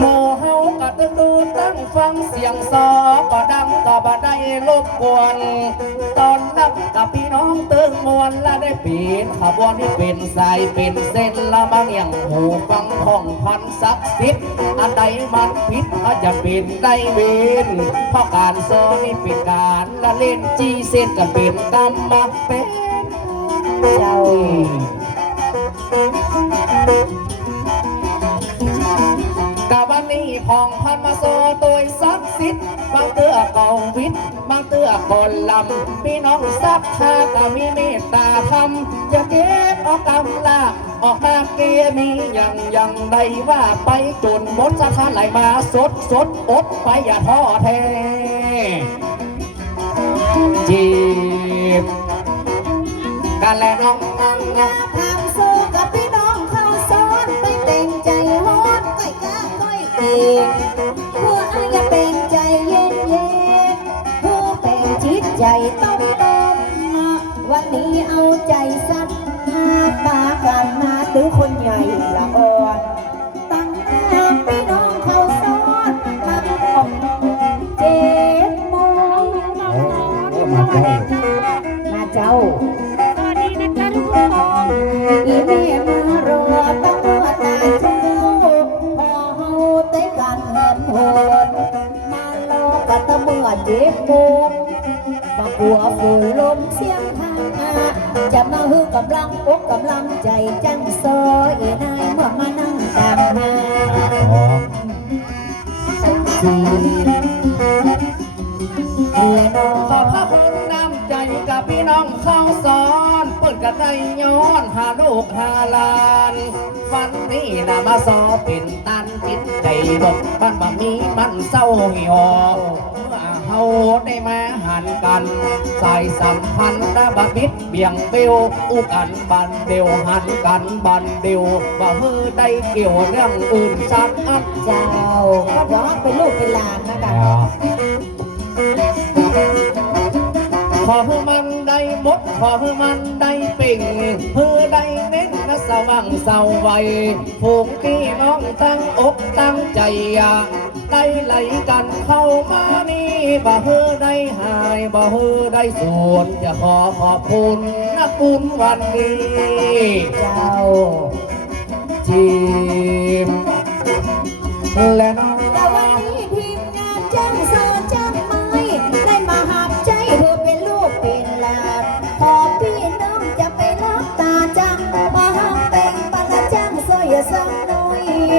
โมเฮากะตึงดูตั้งฟังเสียงซอก็ดังก็บ่ได้รบกวน ตอนนับกับพี่น้องเติงมวลและได้ปีนขบวนที่เป็นสายเป็นเส้นละบางอย่างหูฟังของพันศักดิ์สิทธิ์อันใดมันผิดอาจจะเป็นได้เวนเพราะการโซนี่เป็นการละเล่นจีเส้นก็เป็นกรรมมาเป็นเจ้า ห้องพันมาโซตัวศักดิ์สิทธิ์บางเตือเก่าวิทย์บางเตือกอนลำพี่น้องสักทากะมีเมตตาธรรมจะเก็บออกกำลาออกมาเกมียังยังใดว่าไปจนหมดสถานไหลมาสดสดอดไปอย่าท้อแท้จีบกันแลน้องน้องน้อง ใจต้มต้มวันนี้เอาใจสัตว์มาปากันมาตื้อคนใหญ่ละอ่อนตั้งแต่พี่น้องเขาซ้อนมาอกเจ็บมองมาเจ้ามาเจ้าสวัสดีนะจ๊ะทุกคนอีเมมารอตั้งว่าตาชูพอเฮาเต้กันเหินโหดมาลอกัตะเมื่อเจ็บปวด บากลัวฝืนลมเสียงทางมาจะมาฮือกำลังอกกำลังใจจังซอยนายเมื่อมานั่งตามหาจีเรียนอขอบพระคุณน้ำใจกับพี่น้องเข้าสอนเปิดกระไดย้อนหาลูกหาหลานฟันนี้นะมาสอเป็นตันจิตใจบกบ้านบะมีมันเศร้าเหี่ยวเมื่อ เฮาได้มาหันกันสายสัมพันธ์นะบะบิดเบี่ยงเบวอุกันบันเดียวหันกันบันเดียวบ่ฮือได้เกี่ยวเรื่องอื่นสักอันเจ้าย้อนเป็นลูกเป็นหลานนะกันขอให้มัน ได้หมดขอให้มันได้เป่งเพื่อได้เน้นนะสว่างเสาไว้ผูกพี่น้องตั้งอกตั้งใจอยากได้ไหลกันเข้ามานี่บ่เฮือได้หายบ่เฮือได้ส่วนจะขอขอบคุณนะคุณวันนี้เจ้าทีมและน้อง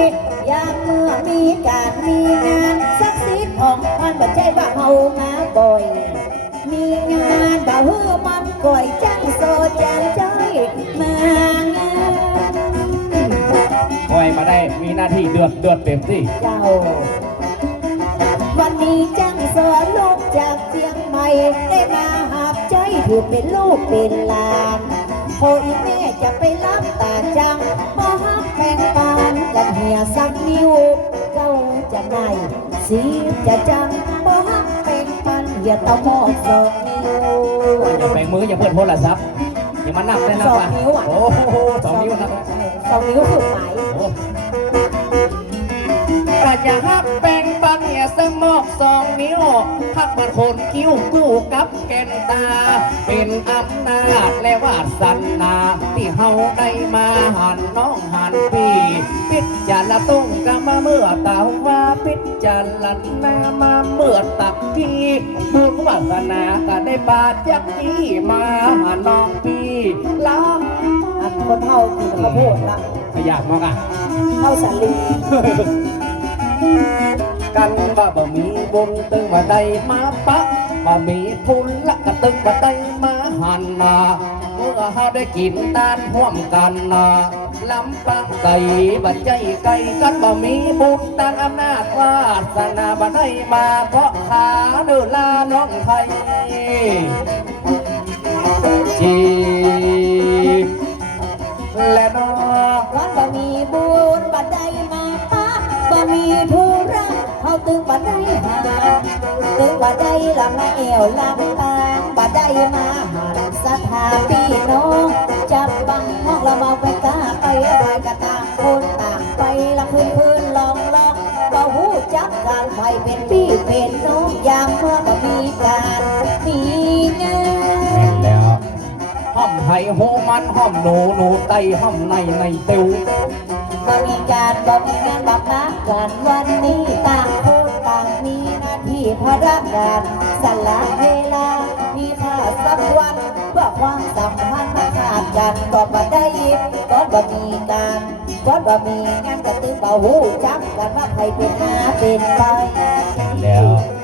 ยยามเมื่อมีการมีงานสักสิทธิ์ของมันบ่ใจว่าเฮามาบ่อย มีงานบ่ฮือมันก่อยจ้างโซจ้างจ้อยมางานคอยมาได้มีหน้าที่เดือดเดือดเต็มที่เจ้า วันนี้จังสอนลูกจากเชียงใหม่ได้มาหาบใจถือเป็นลูกเป็นหลานพออีแม่จะไปรับตาจัง เหียสักนิ้วเจ้าจะไหนสีจะจังมาหักแข่งปันเหียตะหมอดสองนิ้วอย่าแบ่งมืออย่าเปิดโทรศัพท์อย่ามานับเลยนะสองป่ะนิ้วอะโอ้โหสองนิ้วนะครับสองนิ้วคือไหมโอ้ก็จะฮับแบ่งปันเนี่ยส มอกสองนิ้วพักมันคนคิ้วกู้กับแก่นตา เป็นอำนาจและวาสนา ที่เฮาได้มาหันน้องหันพี่พิจารณาตุ้งกะมาเมื่อตาว่าพิจารณามาเมื่อตักพี่บุญวาสนาก็ได้บาดยักพี่มาหาน้องพี่ล้อันคนเท่าคือข้าวโพดละำขยากมากอะเท่าสาลี กันว่าบ่มีบุญตึงว่าได้มาปะบ่มีทุนละก็ตึงว่าได้มาหันนาเมื่อเฮาได้กินตานร่วมกันนาลำปังไก่บัดใจไก่กันบ่มีบุญตานอำนาจวาสนาบ่ได้มาเพราะขาเดินลาน้องไทยจีบและน้องวัดบ่มีบุญบัดใดมาปะบ่มีธุระเขา ตึงบัดใดหาตึงบัดใดละมาเอวลำปางบัดใดมาหาสถาพี่น้องจับบังมองละเมาไปกาไปอะไรกะตางคนต่างไปละพื้นพื้นลองลองบ่เป็นพี่เป็นน้องยามเมื่อก็มีการมีงานแม่นแล้วห้อมไห้โหมันห้อมหนูหนูไตห้อมในในเตียวบ่มีการบ่มีงานบักนักกันวัน น้าที่ภารารสละเวลา มีค่าสักวันเพื่อความสัมพันธ์มาขาดกันก็บ่ได้ยิบก็บ่มีการก็บ่มีงานกระตือบ่หูจับกันว่าใครเป็นหน้าเป็นไปแล้ว